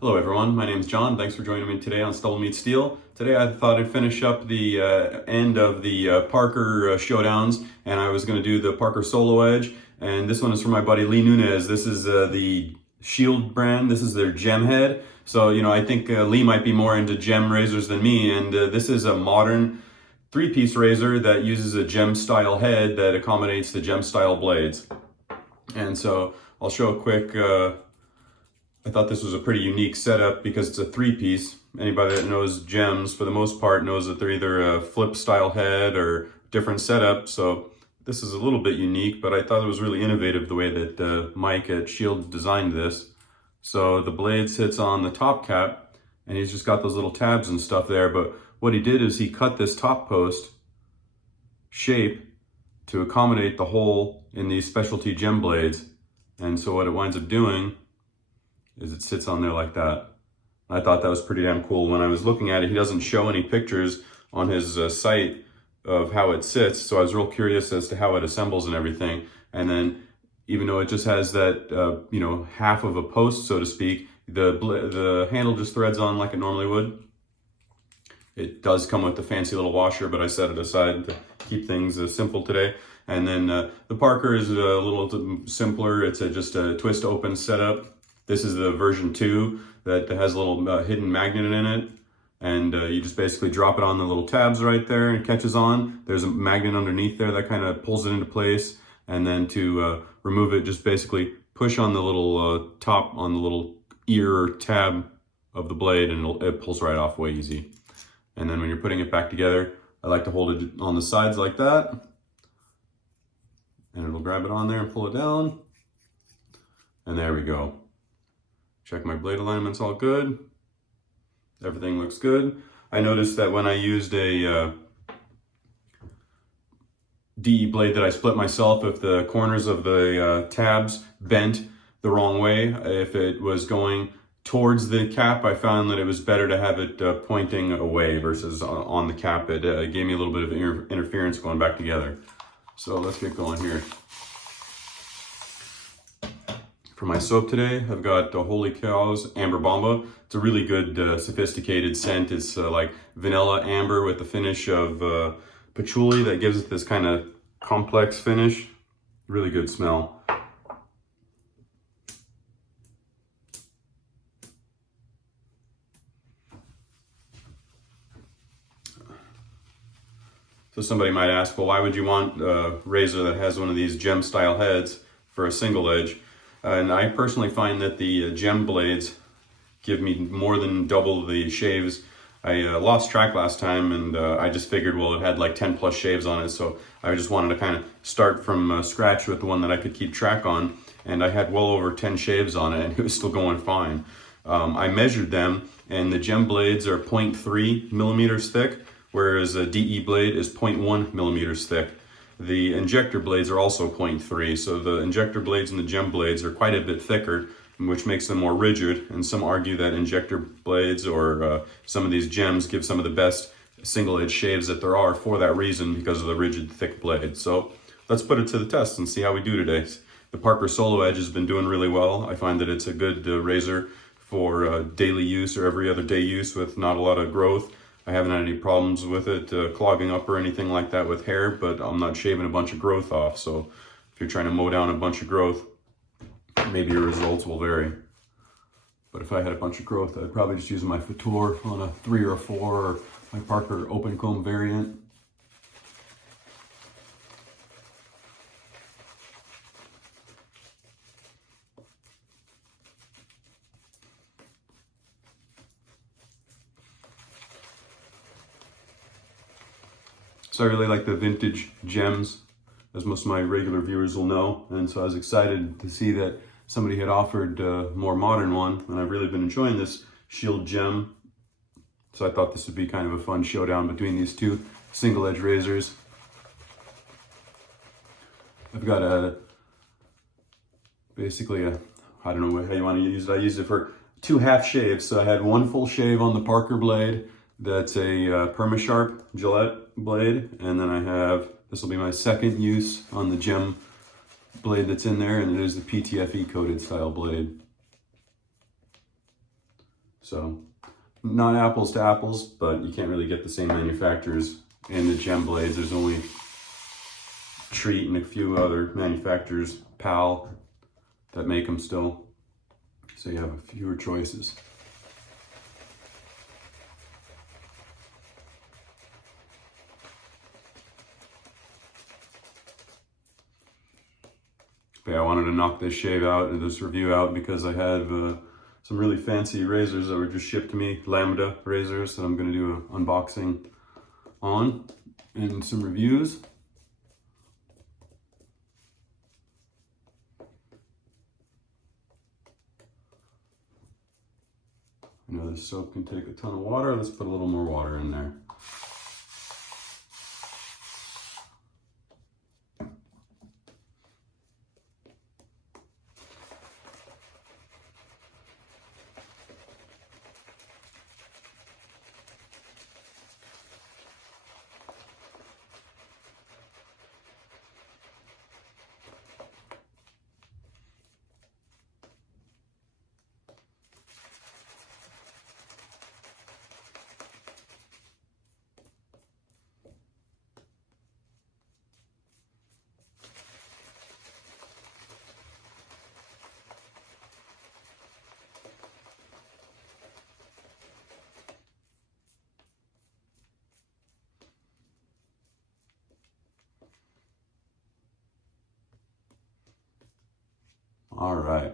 Hello everyone, my name is John. Thanks for joining me today on Stubble Meets Steel. Today I thought I'd finish up the end of the Parker showdowns, and I was going to do the Parker Solo Edge, and this one is from my buddy Lee Nunez. This is the Shield brand. This is their gem head. So, I think Lee might be more into gem razors than me, and this is a modern three-piece razor that uses a gem style head that accommodates the gem style blades. And so I'll show a quick I thought this was a pretty unique setup because it's a three-piece. Anybody that knows gems, for the most part, knows that they're either a flip style head or different setup. So this is a little bit unique, but I thought it was really innovative the way that Mike at Shield designed this. So the blade sits on the top cap, and he's just got those little tabs and stuff there. But what he did is he cut this top post shape to accommodate the hole in these specialty gem blades. And so what it winds up doing is it sits on there like that. I thought that was pretty damn cool. When I was looking at it, he doesn't show any pictures on his site of how it sits, so I was real curious as to how it assembles and everything. And then, even though it just has that, half of a post, so to speak, the handle just threads on like it normally would. It does come with the fancy little washer, but I set it aside to keep things simple today. And then the Parker is a little simpler. It's just a twist open setup. This is the version 2 that has a little hidden magnet in it. And you just basically drop it on the little tabs right there and it catches on. There's a magnet underneath there that kind of pulls it into place. And then to remove it, just basically push on the little top, on the little ear or tab of the blade, and it pulls right off way easy. And then when you're putting it back together, I like to hold it on the sides like that. And it'll grab it on there and pull it down. And there we go. Check my blade alignment's all good. Everything looks good. I noticed that when I used a DE blade that I split myself, if the corners of the tabs bent the wrong way, if it was going towards the cap, I found that it was better to have it pointing away versus on the cap. It gave me a little bit of interference going back together. So let's get going here. For my soap today, I've got Holy Cow's Amber Bomba. It's a really good, sophisticated scent. It's like vanilla amber with the finish of patchouli that gives it this kind of complex finish. Really good smell. So somebody might ask, well, why would you want a razor that has one of these gem style heads for a single edge? And I personally find that the gem blades give me more than double the shaves. I lost track last time, and I just figured, well, it had like 10 plus shaves on it, so I just wanted to kind of start from scratch with the one that I could keep track on, and I had well over 10 shaves on it, and it was still going fine. I measured them, and the gem blades are 0.3 millimeters thick, whereas a DE blade is 0.1 millimeters thick. The injector blades are also 0.3, so the injector blades and the gem blades are quite a bit thicker, which makes them more rigid, and some argue that injector blades or some of these gems give some of the best single-edge shaves that there are for that reason, because of the rigid, thick blade. So let's put it to the test and see how we do today. The Parker Solo Edge has been doing really well. I find that it's a good razor for daily use or every other day use with not a lot of growth. I haven't had any problems with it clogging up or anything like that with hair, but I'm not shaving a bunch of growth off. So if you're trying to mow down a bunch of growth, maybe your results will vary. But if I had a bunch of growth, I'd probably just use my Fatour on a 3 or a 4, or my Parker open comb variant. So I really like the vintage gems, as most of my regular viewers will know. And so I was excited to see that somebody had offered a more modern one, and I've really been enjoying this Shield gem. So I thought this would be kind of a fun showdown between these two single edge razors. I've got basically I don't know how you want to use it. I used it for 2 half shaves. So I had 1 full shave on the Parker blade. That's a Perma-Sharp Gillette blade, and then I have, this will be my second use on the gem blade that's in there, and it is the PTFE coated style blade. So not apples to apples, but you can't really get the same manufacturers in the gem blades. There's only Treat and a few other manufacturers, PAL, that make them still. So you have fewer choices. But yeah, I wanted to knock this shave out and this review out because I have some really fancy razors that were just shipped to me, Lambda razors, that I'm going to do an unboxing on and some reviews. I know this soap can take a ton of water. Let's put a little more water in there. All right.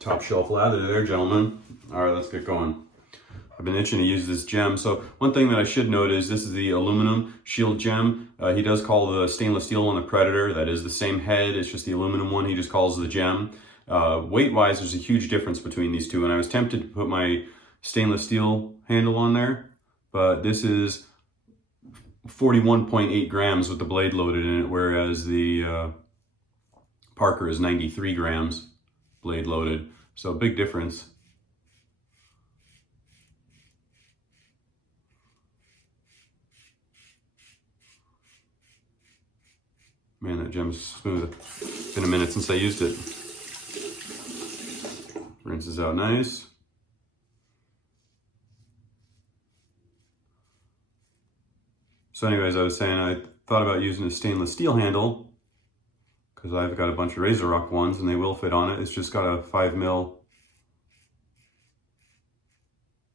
Top shelf lather there, gentlemen. All right, let's get going. I've been itching to use this gem. So one thing that I should note is this is the aluminum shield gem. He does call the stainless steel one the Predator. That is the same head. It's just the aluminum one he just calls the gem. Weight-wise, there's a huge difference between these two. And I was tempted to put my stainless steel handle on there, but this is 41.8 grams with the blade loaded in it, whereas the Parker is 93 grams blade loaded. So big difference. Man, that gem's smooth. It's been a minute since I used it. Rinses out nice. So anyways, I was saying I thought about using a stainless steel handle because I've got a bunch of Razor Rock ones and they will fit on it. It's just got a 5mm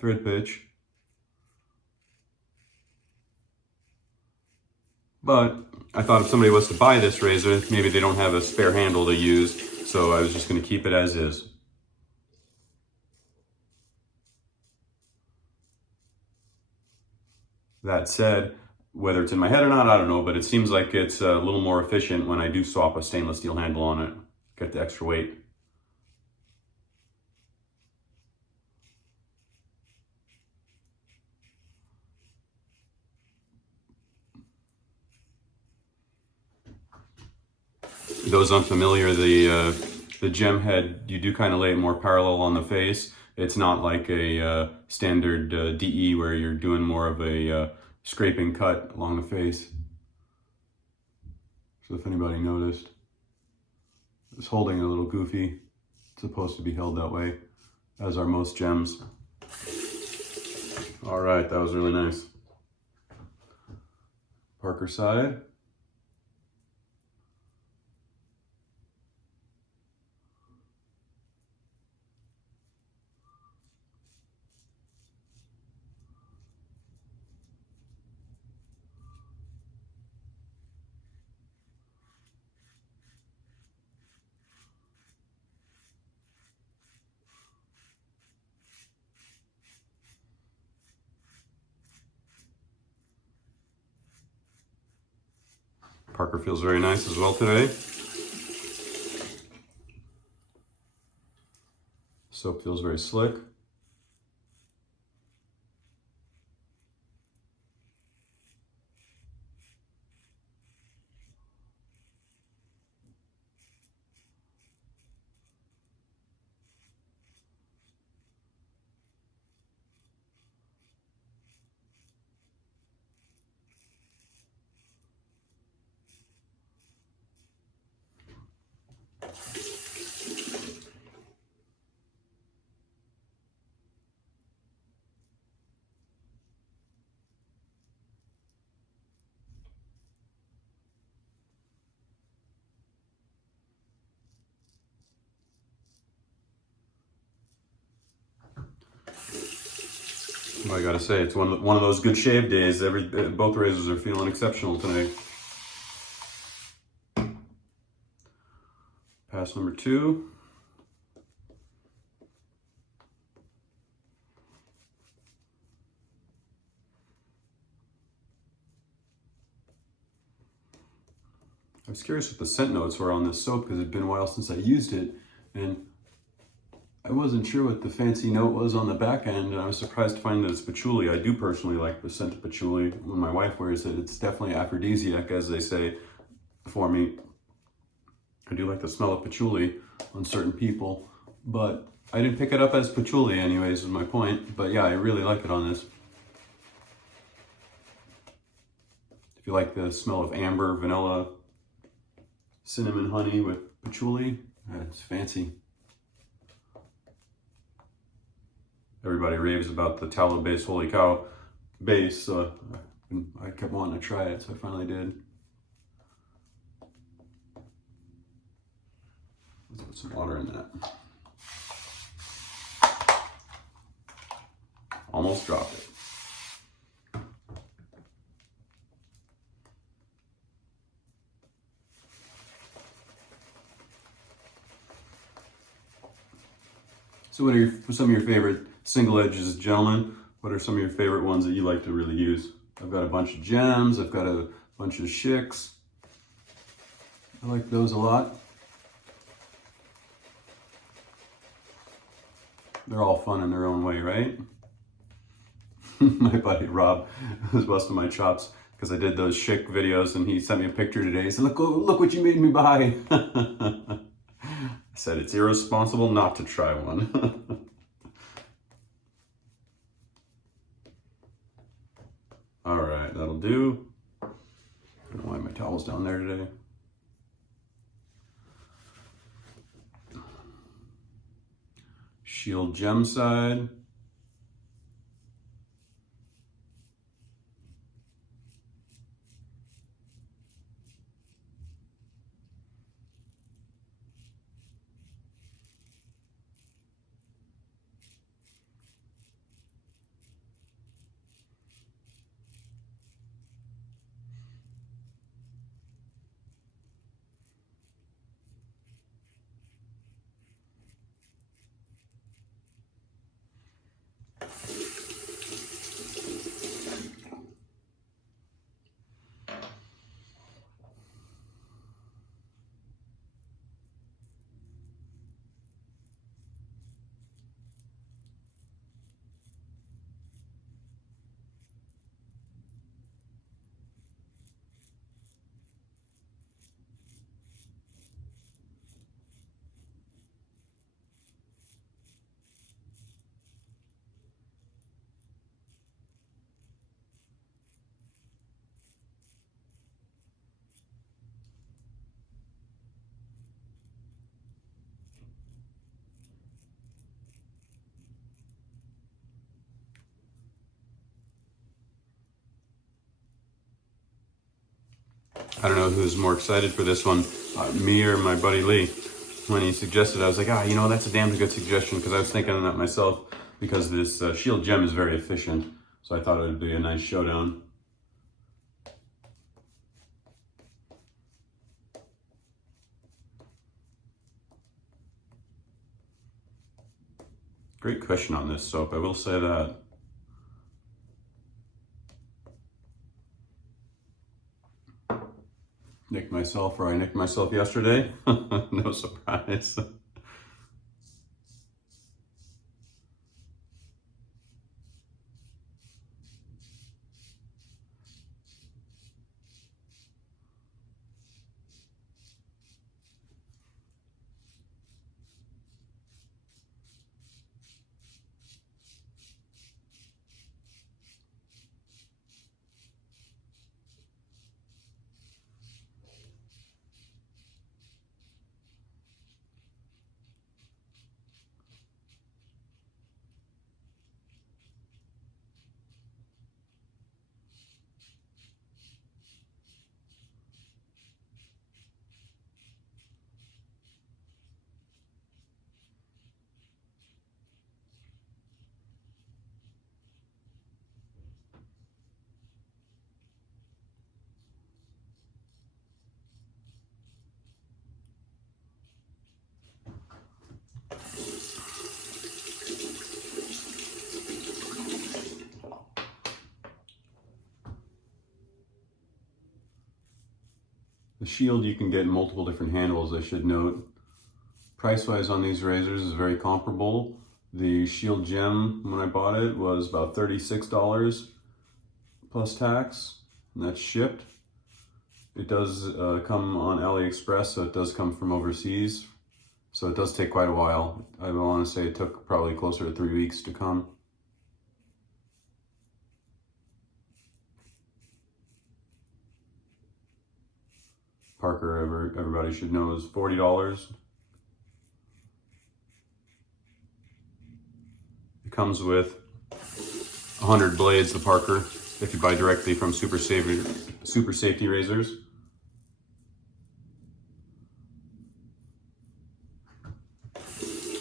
thread pitch. But I thought if somebody was to buy this razor, maybe they don't have a spare handle to use, so I was just going to keep it as is. That said, whether it's in my head or not, I don't know, but it seems like it's a little more efficient when I do swap a stainless steel handle on it. Get the extra weight. For those unfamiliar, the gem head, you do kind of lay it more parallel on the face. It's not like a standard DE where you're doing more of a scraping cut along the face. So if anybody noticed, it's holding a little goofy. It's supposed to be held that way, as are most gems. All right, that was really nice. Parker side. Parker feels very nice as well today. Soap feels very slick. Well, I gotta say, it's one of those good shave days. Both razors are feeling exceptional today. Pass number 2. I was curious what the scent notes were on this soap because it's been a while since I used it, and I wasn't sure what the fancy note was on the back end, and I was surprised to find that it's patchouli. I do personally like the scent of patchouli. When my wife wears it, it's definitely aphrodisiac, as they say, for me. I do like the smell of patchouli on certain people, but I didn't pick it up as patchouli anyways, is my point. But yeah, I really like it on this. If you like the smell of amber, vanilla, cinnamon, honey with patchouli, it's fancy. Everybody raves about the tallow base Holy Cow base, so I kept wanting to try it, so I finally did. Let's put some water in that. Almost dropped it. So what are some of your favorite single edges, gentlemen? What are some of your favorite ones that you like to really use? I've got a bunch of gems. I've got a bunch of shicks. I like those a lot. They're all fun in their own way, right? My buddy Rob was busting my chops because I did those chic videos, and he sent me a picture today. He said, look what you made me buy. I said, it's irresponsible not to try one. All right, that'll do. I don't know why my towel's down there today. Shield gem side. I don't know who's more excited for this one, me or my buddy Lee. When he suggested, I was like, you know, that's a damn good suggestion, because I was thinking of that myself, because this shield gem is very efficient. So I thought it would be a nice showdown. Great cushion on this soap, I will say that. Nicked myself, or I nicked myself yesterday. No surprise. The shield you can get in multiple different handles, I should note. Price-wise on these razors is very comparable. The Shield Gem, when I bought it, was about $36 plus tax, and that's shipped. It does come on AliExpress, so it does come from overseas. So it does take quite a while. I want to say it took probably closer to 3 weeks to come. Parker, everybody should know, is $40. It comes with 100 blades, the Parker, if you buy directly from Super Safety Razors.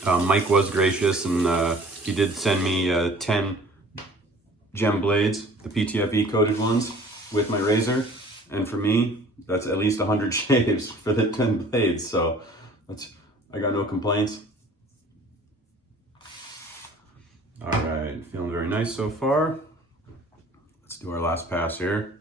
Mike was gracious, and he did send me 10 gem blades, the PTFE coated ones, with my razor. And for me, that's at least 100 shaves for the 10 blades. So I got no complaints. All right, feeling very nice so far. Let's do our last pass here.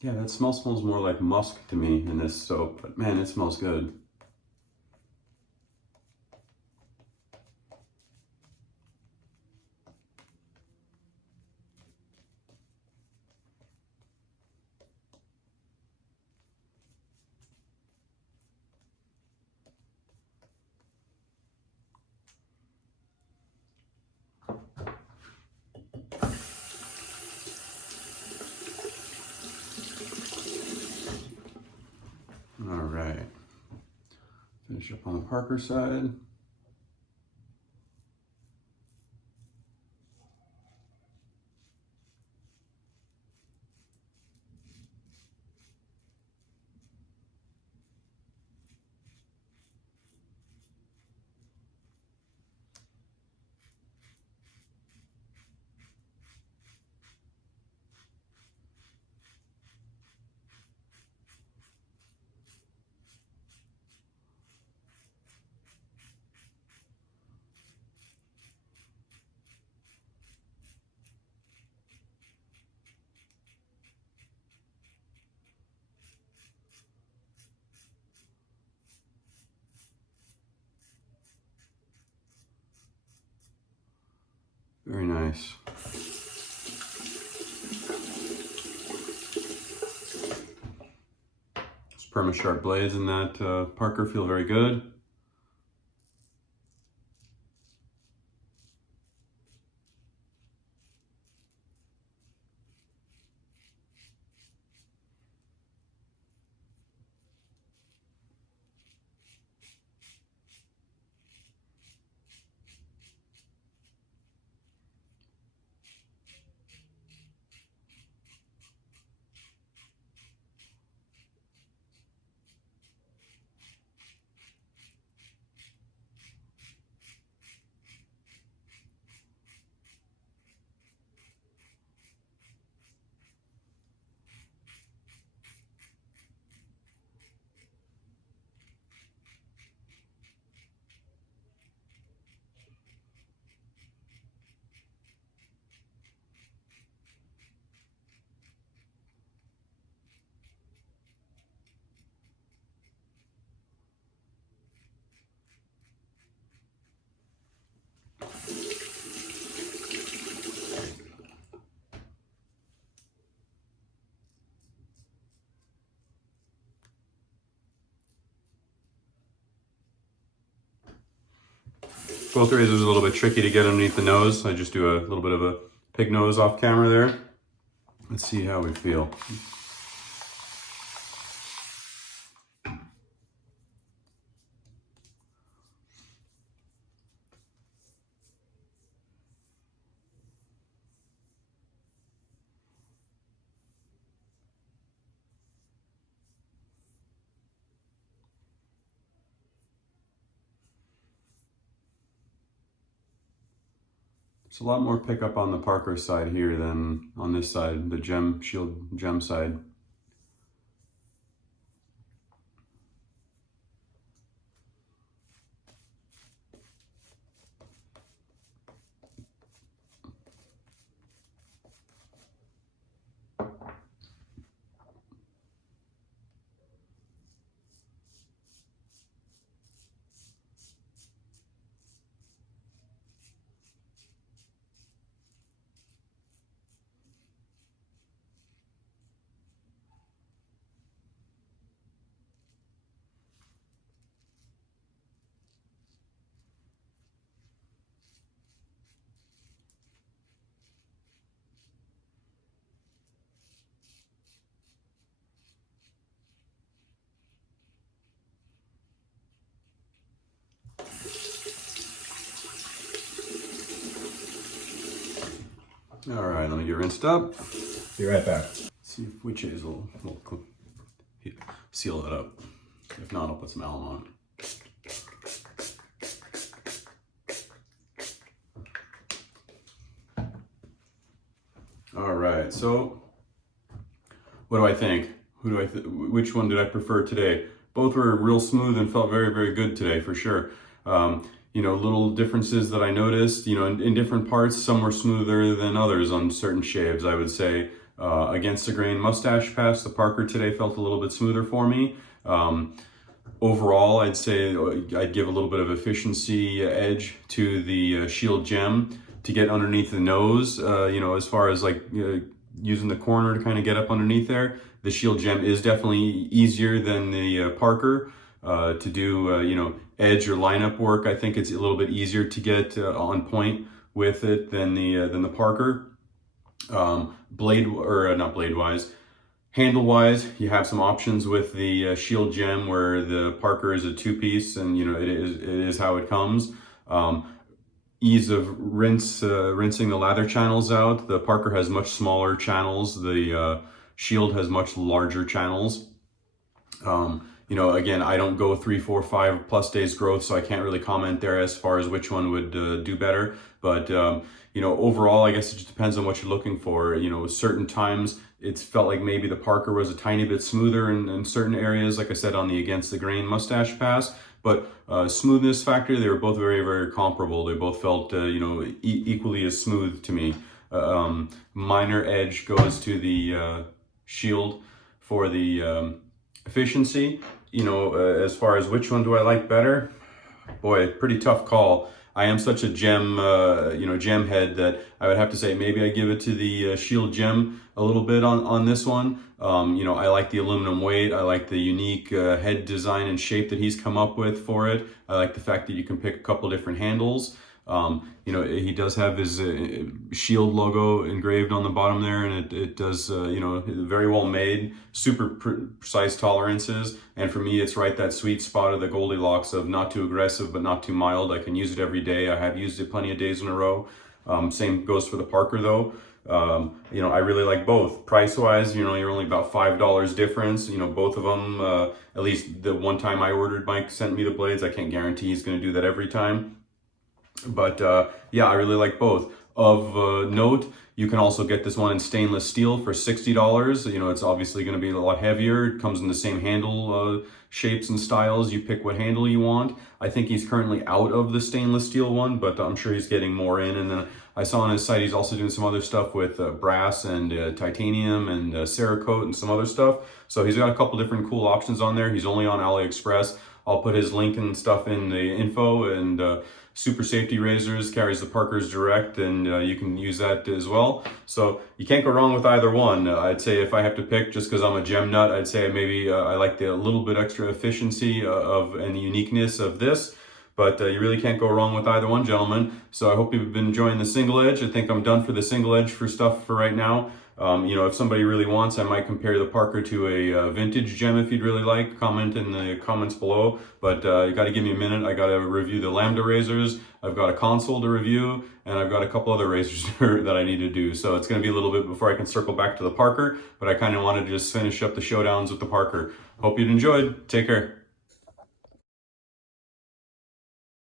Yeah, that smells more like musk to me in this soap, but man, it smells good. All right, finish up on the Parker side. Very nice. Those perma-sharp blades in that Parker feel very good. Both razors are a little bit tricky to get underneath the nose. I just do a little bit of a pig nose off camera there. Let's see how we feel. It's a lot more pickup on the Parker side here than on this side, the Shield Gem side. All right, let me get rinsed up. Be right back. Let's see if witches will seal it up. If not, I'll put some alum on. All right, so what do I think? Which one did I prefer today? Both were real smooth and felt very, very good today for sure. You know, little differences that I noticed, you know, in different parts. Some were smoother than others on certain shaves, I would say. Against the grain mustache pass, the Parker today felt a little bit smoother for me. Overall, I'd say I'd give a little bit of efficiency edge to the Shield Gem to get underneath the nose, you know, as far as like using the corner to kind of get up underneath there. The Shield Gem is definitely easier than the Parker to do, you know, edge or lineup work. I think it's a little bit easier to get on point with it than the Parker. Handle wise, you have some options with the Shield Gem where the Parker is a two-piece, and you know it is how it comes. Ease of rinsing the lather channels out. The Parker has much smaller channels. The Shield has much larger channels. You know, again, I don't go 3, 4, 5+ days growth, so I can't really comment there as far as which one would do better. But you know, overall, I guess it just depends on what you're looking for. You know, certain times it's felt like maybe the Parker was a tiny bit smoother in certain areas, like I said, on the against the grain mustache pass. But smoothness factor, they were both very, very comparable. They both felt, you know, equally as smooth to me. Minor edge goes to the Shield for the efficiency. You know, as far as which one do I like better? Boy, pretty tough call. I am such a gem, you know, gem head that I would have to say maybe I give it to the Shield Gem a little bit on this one. You know, I like the aluminum weight. I like the unique head design and shape that he's come up with for it. I like the fact that you can pick a couple different handles. You know, he does have his Shield logo engraved on the bottom there, and it does, you know, very well made, super precise tolerances. And for me, it's right that sweet spot of the Goldilocks of not too aggressive, but not too mild. I can use it every day. I have used it plenty of days in a row. Same goes for the Parker though. You know, I really like both. Price-wise, you know, you're only about $5 difference. You know, both of them, at least the one time I ordered, Mike sent me the blades. I can't guarantee he's going to do that every time. But yeah, I really like both. Of note, you can also get this one in stainless steel for $60. You know, it's obviously going to be a lot heavier. It comes in the same handle shapes and styles. You pick what handle you want. I think he's currently out of the stainless steel one, but I'm sure he's getting more in. And then I saw on his site he's also doing some other stuff with brass and titanium and Cerakote and some other stuff. So he's got a couple different cool options on there. He's only on AliExpress. I'll put his link and stuff in the info. And Super Safety Razors carries the Parker's Direct, and you can use that as well. So you can't go wrong with either one. I'd say if I have to pick, just because I'm a gem nut, I'd say maybe I like the little bit extra efficiency and the uniqueness of this. But you really can't go wrong with either one, gentlemen. So I hope you've been enjoying the single edge. I think I'm done for the single edge for stuff for right now. You know, if somebody really wants, I might compare the Parker to a vintage gem if you'd really like. Comment in the comments below. But you got to give me a minute. I got to review the Lambda razors. I've got a console to review, and I've got a couple other razors that I need to do. So it's going to be a little bit before I can circle back to the Parker. But I kind of wanted to just finish up the showdowns with the Parker. Hope you'd enjoyed. Take care.